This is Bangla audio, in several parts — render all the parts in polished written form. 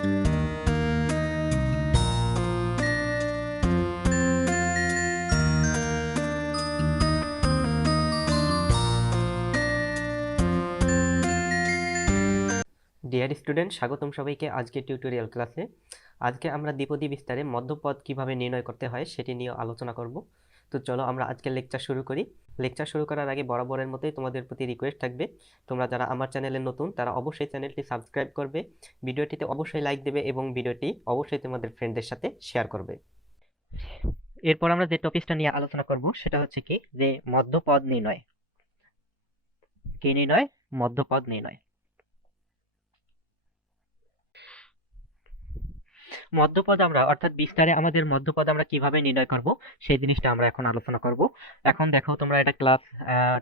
ডিয়ার স্টুডেন্ট, স্বাগতম সবাইকে আজকের টিউটোরিয়াল ক্লাসে। আজকে আমরা দ্বিপদী বিস্তারে মধ্যপদ কিভাবে নির্ণয় করতে হয় সেটি নিয়ে আলোচনা করব। তো চলো আমরা আজকের লেকচার শুরু করি। লেকচার শুরু করার আগে বরাবরের মতোই তোমাদের প্রতি রিকোয়েস্ট থাকবে, তোমরা যারা আমার চ্যানেলে নতুন তারা অবশ্যই চ্যানেলটি সাবস্ক্রাইব করবে, ভিডিওটিতে অবশ্যই লাইক দেবে এবং ভিডিওটি অবশ্যই তোমাদের ফ্রেন্ডদের সাথে শেয়ার করবে। এরপর আমরা যে টপিকটা নিয়ে আলোচনা করব সেটা হচ্ছে কি, যে মধ্যপদ নির্ণয়। কি নির্ণয়? মধ্যপদ নির্ণয়। মধ্যপদ আমরা অর্থাৎ বিস্তারে আমাদের মধ্যপদ আমরা কিভাবে নির্ণয় করব সেই জিনিসটা আমরা এখন আলোচনা করব। এখন দেখো, তোমরা এটা ক্লাস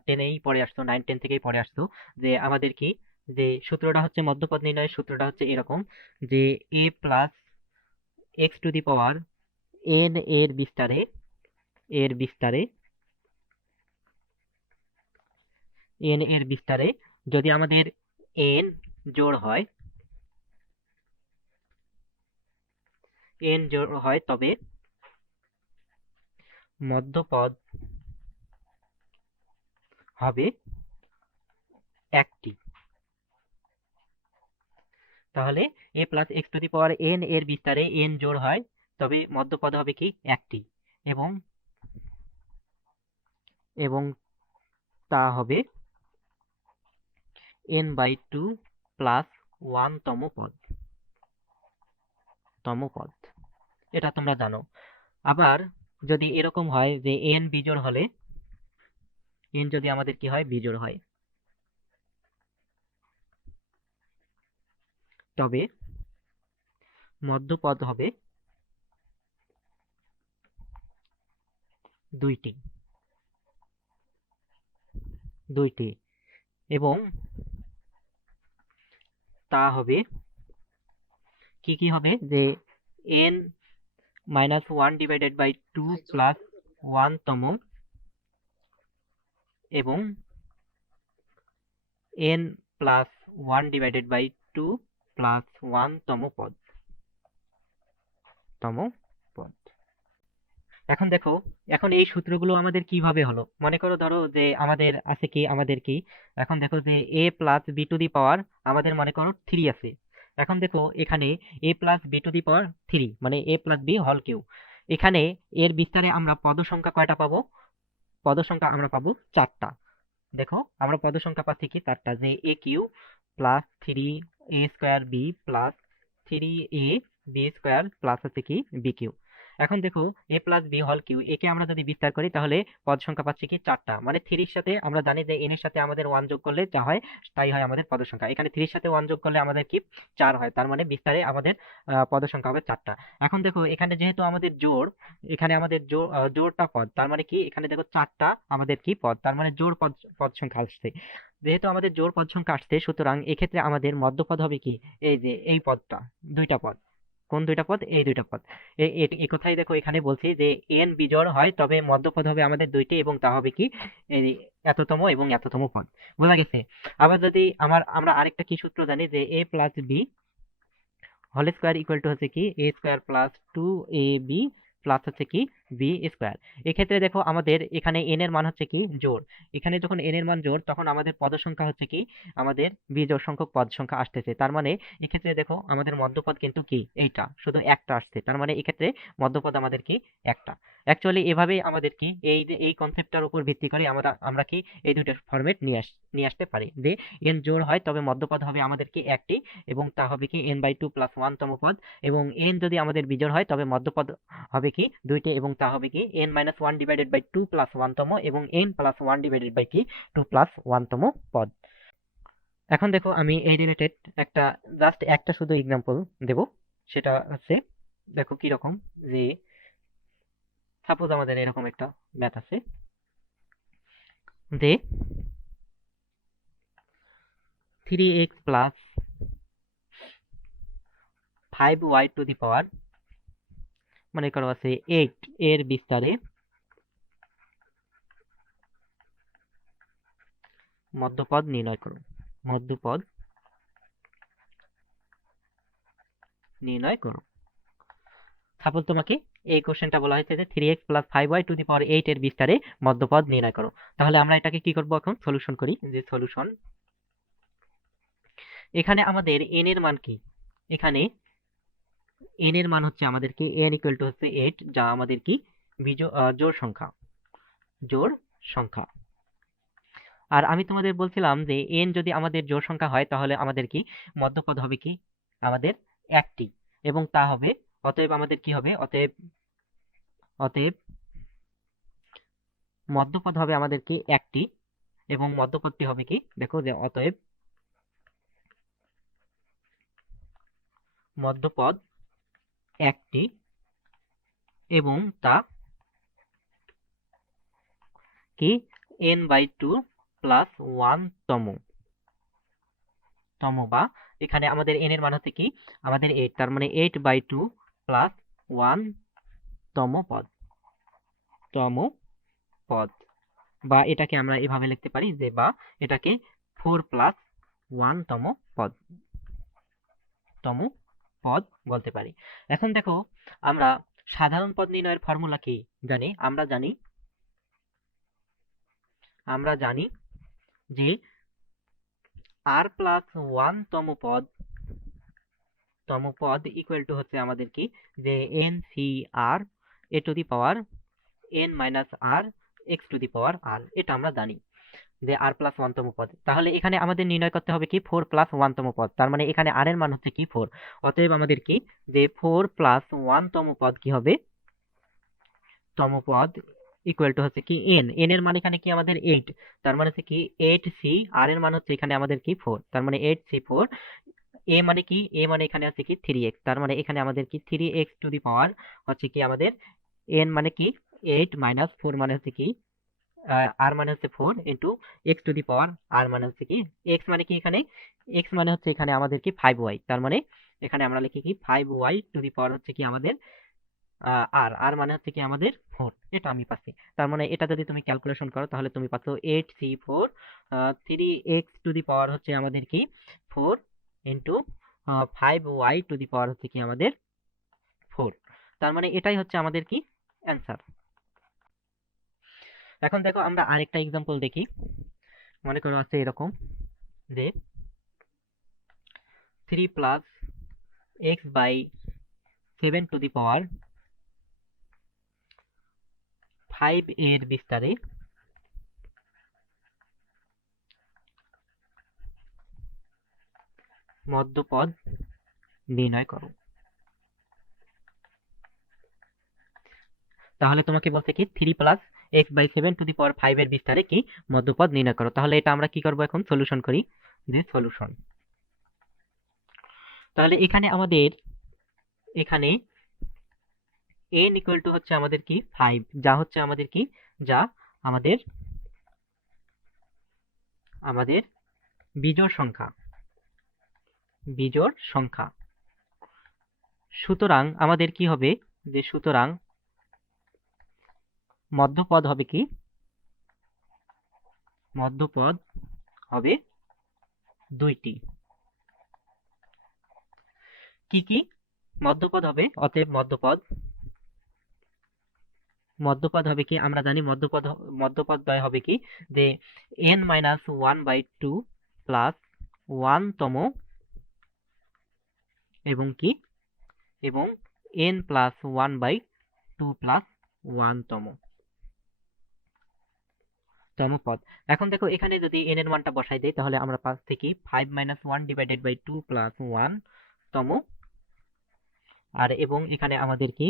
10-এই পড়ে আসছো, 9-10 থেকেই পড়ে আসছো, যে আমাদের কি, যে সূত্রটা হচ্ছে মধ্যপদ নির্ণয়ের সূত্রটা হচ্ছে এরকম, যে a plus x two the power n এর বিস্তারে n এর বিস্তারে যদি আমাদের n জোড় হয় তবে মধ্যপদ হবে একটি। তাহলে a plus x two the power n এর বিস্তারে n জোড় হয় তবে মধ্যপদ হবে কি, একটি, এবং এবং তা হবে n/2 প্লাস 1তম পদ। এটা তোমরা জানো। আবার যদি এরকম হয় যে n বিজোড় হলে, n যদি আমাদের কি হয়, বিজোড় হয়, তবে মধ্যপদ হবে দুইটি, এবং তা হবে কি হবে, যে n-1/2 প্লাস 1তম এবং n প্লাস 1/2 প্লাস 1তম পদ। এখন দেখো, এখন এই সূত্রগুলো আমাদের কিভাবে হলো, মনে করো, ধরো যে আমাদের আছে কি, এখন দেখো যে a plus B to the power আমাদের মনে করো 3 আছে। এখন দেখো এখানে a plus B to the power 3 মানে a plus B whole cube. এখানে এর বিস্তারে আমরা পদ সংখ্যা কয়টা পাবো? পদ সংখ্যা আমরা পাবো 4টা। দেখো আমরা পদ সংখ্যা পাচ্ছি কি, 4টা, যে A cube plus 3a² B plus 3ab² plus হচ্ছে কি বি কিউ। এখন দেখো এ প্লাস বি হল কিউ, একে আমরা যদি বিস্তার করি তাহলে পদ সংখ্যা পাচ্ছি কি 4টা, মানে 3-এর সাথে আমরা জানি যে n এর সাথে আমাদের 1 যোগ করলে যা হয় তাই হয় আমাদের পদ সংখ্যা। এখানে 3-এর সাথে 1 যোগ করলে আমাদের কি 4 হয়, তার মানে বিস্তারে আমাদের পদ সংখ্যা হবে 4টা। এখন দেখো এখানে যেহেতু আমাদের জোড়, এখানে আমাদের জোড়টা পদ, তার মানে কি এখানে দেখো 4টা আমাদের কি পদ, তার মানে জোড় পদ সংখ্যা আসছে। যেহেতু আমাদের জোড় পদ সংখ্যা আসছে, সুতরাং এক্ষেত্রে আমাদের মধ্যপদ হবে কি, এই যে এই পদটা, 2টা পদ। কোন 2টা পদ? এই 2টা পদ। এই কথাই দেখো এখানে বলছি, যে n বিজোড় হয় তবে মধ্যপদ হবে আমাদের 2টি, এবং তা হবে কি, এই এততম এবং এততম পদ। বোঝা গেছে? আবার যদি আমরা আরেকটা কি সূত্র জানি, যে a plus B whole square equal to হচ্ছে কি a square plus 2ab plus হচ্ছে কি বি স্কোয়ার। এক্ষেত্রে দেখো আমাদের এখানে n এর মান হচ্ছে কি জোড়, এখানে যখন n এর মান জোড় তখন আমাদের পদ সংখ্যা হচ্ছে কি, আমাদের বিজোড় সংখ্যক পদ সংখ্যা আসতেছে। তার মানে এক্ষেত্রে দেখো আমাদের মধ্যপদ কিন্তু কি, এইটা শুধু একটা আসছে, তার মানে এক্ষেত্রে মধ্যপদ আমাদের কি একটা। অ্যাকচুয়ালি এভাবেই আমাদের কি, এই যে এই কনসেপ্টটার উপর ভিত্তি করে আমরা কি এই দুইটা ফরম্যাট নিয়ে আসতে পারি, যে n জোড় হয় তবে মধ্যপদ হবে আমাদের কি একটি, এবং তা হবে কি n/2 প্লাস 1তম পদ, এবং n যদি আমাদের বিজোড় হয় তবে মধ্যপদ হবে কি 2টি, এবং তা হবে কি n-1/2 প্লাস 1তম এবং n প্লাস 1/2 প্লাস 1তম পদ। এখন দেখো আমি এই রিলেটেড জাস্ট একটা শুধু এক্সাম্পল দেব, সেটা হচ্ছে, দেখো কি রকম, যে সাপোজ আমাদের এরকম একটা ম্যাথ আছে, যে 3x plus 5y two the পাওয়ার মনে করো আছে 8 এর বিস্তারে মধ্যপদ নির্ণয় করো। মধ্যপদ নির্ণয় করো। সাপোজ তোমাকে এই কোশ্চেনটা বলা হয়েছে যে 3x + 5y⁸ এর বিস্তারে মধ্যপদ নির্ণয় করো। তাহলে আমরা এটাকে কি করব, এখন সলিউশন করি। যে সলিউশন, এখানে আমাদের n এর মান কি? এখানে n এর মান হচ্ছে আমাদের কি n হচ্ছে 8, যা আমাদের কি জোড় সংখ্যা, জোড় সংখ্যা। আর আমি তোমাদের বলছিলাম যে n যদি আমাদের জোড় সংখ্যা হয় তাহলে আমাদের কি মধ্যপদ হবে কি আমাদের একটি, এবং তা হবে, অতএব আমাদের কি হবে, অতএব অতএব মধ্যপদ হবে আমাদের কি একটি, এবং মধ্যপদটি হবে কি, দেখো যে অতএব মধ্যপদ একটি এবং তা কি n/2 + 1 তম, বা এখানে আমাদের n এর মান হচ্ছে কি আমাদের 8, তার মানে 8/2 + 1 তম পদ, বা এটাকে আমরা এভাবে লিখতে পারি যে, বা এটাকে 4 + 1 তম পদ বলতে পারি। এখন দেখো, আমরা সাধারণ পদ নির্ণয়ের ফর্মুলা কি জানি? আমরা জানি যে r + 1 তম পদ ইকুয়াল টু হচ্ছে আমাদের কি, যে NCR a⁻n - r(x⁻r), এটা আমরা জানি যে r + 1 তম পদ। তাহলে এখানে আমাদের নির্ণয় করতে হবে কি 4 + 1 তম পদ, তার মানে এখানে r এর মান হচ্ছে কি 4। অতএব আমাদের কি, যে 4 + 1 তম পদ কি হবে, তম পদ ইকুয়াল টু হচ্ছে কি n এর মান এখানে কি আমাদের 8, তার মানে হচ্ছে কি 8c, r এর মান হচ্ছে এখানে আমাদের কি 4, তার মানে 8c4, a মানে কি, a মানে এখানে হচ্ছে কি 3x, তার মানে এখানে আমাদের কি 3x⁻, হচ্ছে কি আমাদের n মানে কি 8 - 4 মানে হচ্ছে কি r মানে হচ্ছে 4 ইন্টু x⁻, r মানে হচ্ছে কি x মানে কি, এখানে x মানে হচ্ছে এখানে আমাদের কি 5y, তার মানে এখানে আমরা লিখি কি 5y⁻, হচ্ছে কি আমাদের r মানে হচ্ছে কি আমাদের 4, এটা আমি পাচ্ছি। তার মানে এটা যদি তুমি ক্যালকুলেশন করো তাহলে তুমি পাচ্ছ 8c4, 3x⁻, হচ্ছে আমাদের কি 4 ইন্টু 5y⁻, হচ্ছে কি আমাদের 4। তার মানে এটাই হচ্ছে আমাদের কি অ্যান্সার। এখন দেখো, আমরা আরেকটা এক্সাম্পল দেখি। মনে করো আছে এরকম যে 3 + x/7 5 এর বিস্তারে মধ্যপদ নির্ণয় করো। তাহলে তোমাকে বলছে কি 3 + x/7 এর বিস্তারে কি মধ্যপদ নির্ণয় করো। তাহলে এটা আমরা কি করব, এখন সলিউশন করি। যে সলিউশন, তাহলে এখানে আমাদের এখানে n ইকুয়াল টু হচ্ছে আমাদের কি 5, যা হচ্ছে আমাদের কি, যা আমাদের আমাদের বিজোড় সংখ্যা। সুতরাং আমাদের কি হবে, যে সুতরাং মধ্যপদ হবে কি, মধ্যপদ হবে দুইটি। কি কি মধ্যপদ হবে? অতএব মধ্যপদ হবে কি, আমরা জানি মধ্যপদ দ্বয় হবে কি, যে n-1/2 + 1 তম, এবং কি, এবং n + 1/2 + 1 তম পদ। এখন দেখো, এখানে যদি n এর মানটা বসাই দেই তাহলে আমরা পাচ্ছি কি 5 - 1/2 + 1 তম, আর এবং এখানে আমাদের কি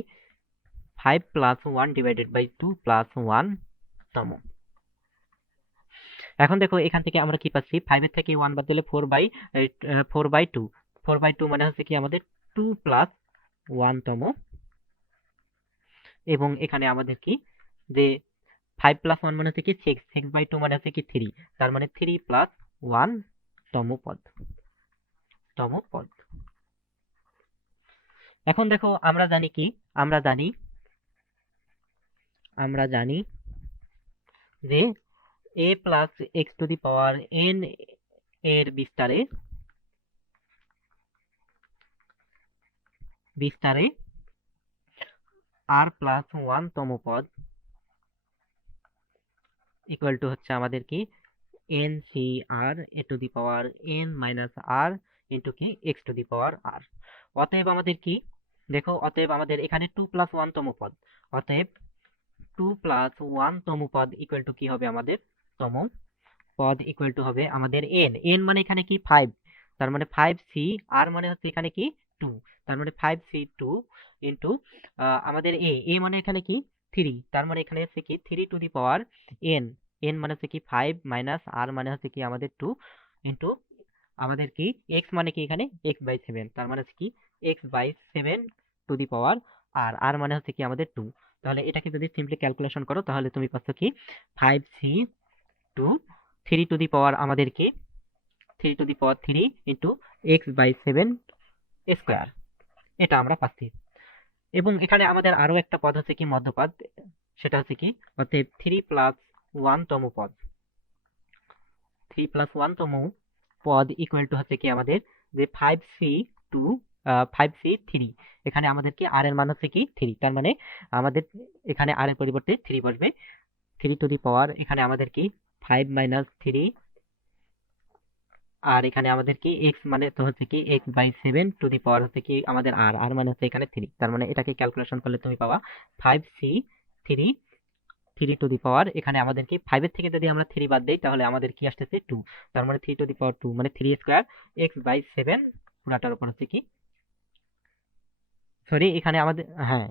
5 + 1/2 + 1 তম। এখন দেখো, এখান থেকে আমরা কি পাচ্ছি, 5 এর থেকে 1 বাদ দিলে 4/2, 4/2 মানে হচ্ছে কি আমাদের 2 + 1 তম, এবং এখানে আমাদের কি, যে 5 + 1 মানে হচ্ছে কি 6, 6/2 মানে হচ্ছে কি 3, তার মানে 3 + 1 তম পদ। এখন দেখো, আমরা জানি কি, আমরা জানি যে a + x⁻n এর বিস্তারে বিস্তারে r প্লাস 1 তম পদ ইকুয়াল টু হচ্ছে আমাদের কি ncr a two the power n minus r into কি x two the power r। অতএব আমাদের কি দেখো, অতএব আমাদের এখানে 2 প্লাস 1 তম পদ, অতএব 2 প্লাস 1 তম পদ ইকুয়াল টু কি হবে আমাদের তম পদ ইকুয়াল টু হবে আমাদের n মানে এখানে কি 5, তার মানে 5c, r মানে হচ্ছে এখানে কি 2, তার মানে 5c2 ইন্টু আমাদের a মানে এখানে কি 3, তার মানে এখানে হচ্ছে কি 3 টু দি পাওয়ার n মানে হচ্ছে কি 5 মাইনাস r মানে হচ্ছে কি আমাদের 2 ইন্টু আমাদের কি x মানে কি এখানে x/7, তার মানে হচ্ছে কি x/7 two the power r মানে হচ্ছে কি আমাদের 2। তাহলে এটাকে যদি সিম্পলি ক্যালকুলেশন করো তাহলে তুমি পাচ্ছ কি 5c2 3 টু দি পাওয়ার আমাদের কি 3 two the power 3 into x/7 square, এটা আমরা পাচ্ছি। এবং এখানে আমাদের আরো একটা পদ হচ্ছে কি মধ্যপদ, সেটা হচ্ছে কি অতএব 3 প্লাস 1 তম পদ, 3 প্লাস 1 তম পদ ইকুয়াল টু হচ্ছে কি আমাদের যে 5c2 5c3, এখানে আমাদের কি r এর মান হচ্ছে কি 3, তার মানে আমাদের এখানে r এর পরিবর্তে 3 বসবে, 3 টু দি পাওয়ার এখানে আমাদের কি 5 মাইনাস 3, আর এখানে আমাদের কি x মানে তো হচ্ছে কি x/7 টু দি পাওয়ার হচ্ছে কি আমাদের r মানে হচ্ছে এখানে 3, তার মানে এটাকে ক্যালকুলেশন করলে তুমি পাবা 5c3 3 টু দি পাওয়ার এখানে আমাদের কি 5 এর থেকে যদি আমরা 3 বাদ দেই তাহলে আমাদের কি আসতেছে 2, তার মানে 3 টু দি পাওয়ার 2 মানে 3 স্কয়ার x/7 পুরাটার উপর হচ্ছে কি সরি এখানে আমাদের হ্যাঁ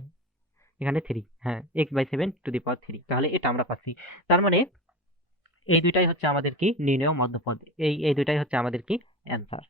এখানে 3 হ্যাঁ x/7 টু দি পাওয়ার 3, তাহলে এটা আমরা পাচ্ছি। তার মানে এই দুইটাই হচ্ছে আমাদের কি নির্ণেয় মধ্যপদ, এই দুইটাই হচ্ছে আমাদের কি অ্যান্সার।